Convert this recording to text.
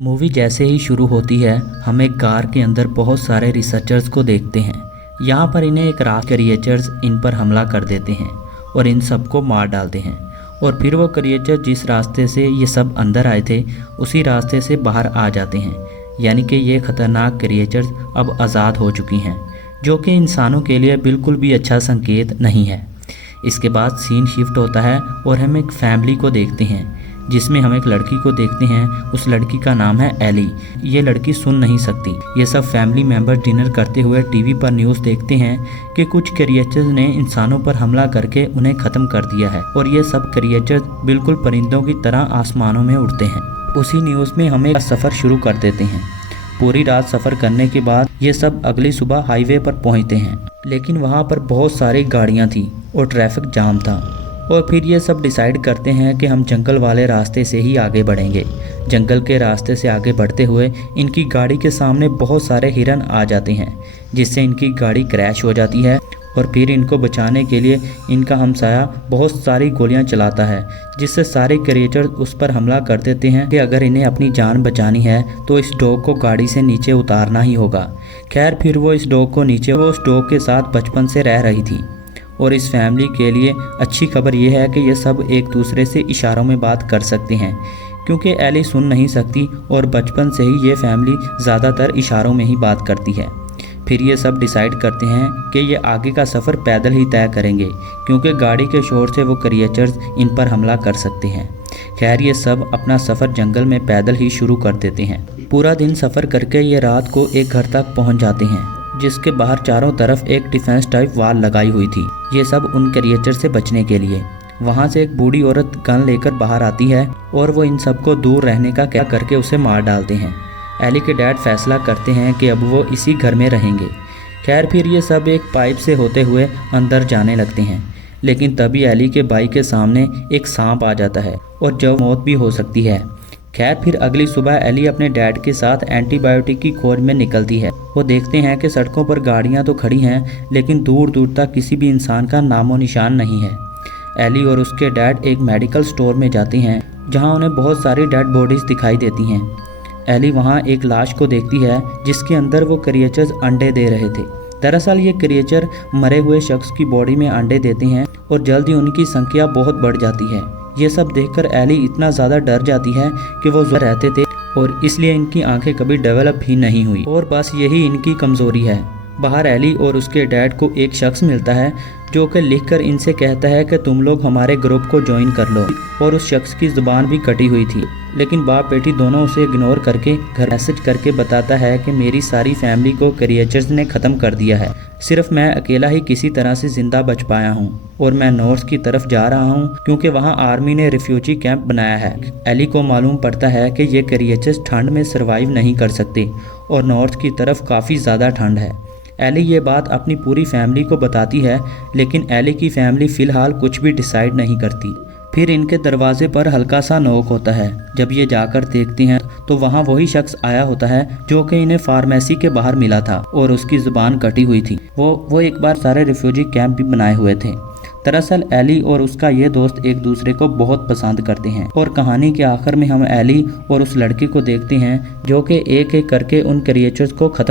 Movie जैसे ही शुरू होती है हम एक कार के अंदर बहुत सारे रिसर्चर्स को देखते हैं। यहाँ पर इन्हें एक रात क्रिएचर्स इन पर हमला कर देते हैं और इन सबको मार डालते हैं। और फिर वो क्रिएचर जिस रास्ते से ये सब अंदर आए थे उसी रास्ते से बाहर आ जाते हैं। यानी कि ये खतरनाक क्रिएचर्स अब आज़ाद हो चुकी हैं, जो कि इंसानों के लिए बिल्कुल भी अच्छा संकेत नहीं है। इसके बाद सीन शिफ्ट होता है और हम एक फैमिली को देखते हैं, जिसमें हम एक लड़की को देखते हैं। उस लड़की का नाम है एली। ये लड़की सुन नहीं सकती। ये सब फैमिली मेंबर डिनर करते हुए टीवी पर न्यूज़ देखते हैं कि कुछ क्रिएचर्स ने इंसानों पर हमला करके उन्हें ख़त्म कर दिया है और ये सब क्रिएचर्स बिल्कुल परिंदों की तरह आसमानों में उड़ते हैं। उसी न्यूज़ में हमें सफ़र शुरू कर देते हैं। पूरी रात सफ़र करने के बाद ये सब अगली सुबह हाईवे पर पहुंचते हैं, लेकिन वहां पर बहुत सारी गाड़ियां थी और ट्रैफिक जाम था। और फिर ये सब डिसाइड करते हैं कि हम जंगल वाले रास्ते से ही आगे बढ़ेंगे। जंगल के रास्ते से आगे बढ़ते हुए इनकी गाड़ी के सामने बहुत सारे हिरन आ जाते हैं, जिससे इनकी गाड़ी क्रैश हो जाती है। और फिर इनको बचाने के लिए इनका हमसाया बहुत सारी गोलियां चलाता है, जिससे सारे क्रिएचर उस पर हमला कर देते हैं कि अगर इन्हें अपनी जान बचानी है तो इस डॉग को गाड़ी से नीचे उतारना ही होगा। खैर फिर वो इस डॉग को नीचे वो उस डॉग के साथ बचपन से रह रही थी। और इस फैमिली के लिए अच्छी खबर यह है कि ये सब एक दूसरे से इशारों में बात कर सकते हैं, क्योंकि एली सुन नहीं सकती और बचपन से ही ये फैमिली ज़्यादातर इशारों में ही बात करती है। फिर ये सब डिसाइड करते हैं कि ये आगे का सफ़र पैदल ही तय करेंगे, क्योंकि गाड़ी के शोर से वो क्रिएचर्स इन पर हमला कर सकते हैं। खैर ये सब अपना सफ़र जंगल में पैदल ही शुरू कर देते हैं। पूरा दिन सफ़र करके ये रात को एक घर तक पहुंच जाते हैं, जिसके बाहर चारों तरफ एक डिफेंस टाइप वाल लगाई हुई थी। ये सब उन क्रिएचर से बचने के लिए। वहाँ से एक बूढ़ी औरत गन लेकर बाहर आती है और वो इन सबको दूर रहने का क्या करके उसे मार डालते हैं। एली के डैड फैसला करते हैं कि अब वो इसी घर में रहेंगे। खैर फिर ये सब एक पाइप से होते हुए अंदर जाने लगते हैं, लेकिन तभी एली के भाई के सामने एक सांप आ जाता है और जो मौत भी हो सकती है। खैर फिर अगली सुबह एली अपने डैड के साथ एंटीबायोटिक की खोज में निकलती है। वो देखते हैं कि सड़कों पर गाड़ियां तो खड़ी हैं, लेकिन दूर दूर तक किसी भी इंसान का नामो निशान नहीं है। एली और उसके डैड एक मेडिकल स्टोर में जाते हैं, जहां उन्हें बहुत सारी डेड बॉडीज दिखाई देती हैं। एली वहां एक लाश को देखती है, जिसके अंदर वो क्रिएचर्स अंडे दे रहे थे। दरअसल ये क्रिएचर मरे हुए शख्स की बॉडी में अंडे देते हैं और जल्द ही उनकी संख्या बहुत बढ़ जाती है। ये सब देखकर एली इतना ज़्यादा डर जाती है कि वो रहते थे और इसलिए इनकी आंखें कभी डेवलप ही नहीं हुई और बस यही इनकी कमज़ोरी है। बाहर एली और उसके डैड को एक शख्स मिलता है, जो कि लिखकर इनसे कहता है कि तुम लोग हमारे ग्रुप को ज्वाइन कर लो। और उस शख्स की ज़ुबान भी कटी हुई थी, लेकिन बाप बेटी दोनों उसे इग्नोर करके घर मैसेज करके बताता है कि मेरी सारी फैमिली को क्रिएचर्स ने ख़त्म कर दिया है, सिर्फ मैं अकेला ही किसी तरह से ज़िंदा बच पाया हूँ। और मैं नॉर्थ की तरफ जा रहा हूँ, क्योंकि वहाँ आर्मी ने रिफ्यूजी कैंप बनाया है। एली को मालूम पड़ता है कि ये क्रिएचर्स ठंड में सर्वाइव नहीं कर सकते और नॉर्थ की तरफ काफ़ी ज़्यादा ठंड है। एली ये बात अपनी पूरी फैमिली को बताती है, लेकिन एली की फैमिली फ़िलहाल कुछ भी डिसाइड नहीं करती। फिर इनके दरवाजे पर हल्का सा नोक होता है। जब ये जाकर देखती हैं तो वहाँ वही शख्स आया होता है, जो कि इन्हें फार्मेसी के बाहर मिला था और उसकी ज़ुबान कटी हुई थी। वो एक बार सारे रिफ्यूजी कैंप भी बनाए हुए थे। दरअसल एली और उसका ये दोस्त एक दूसरे को बहुत पसंद करते हैं। और कहानी के आखिर में हम एली और उस लड़के को देखते हैं, जो कि एक एक करके उन क्रिएचर्स को ख़त्म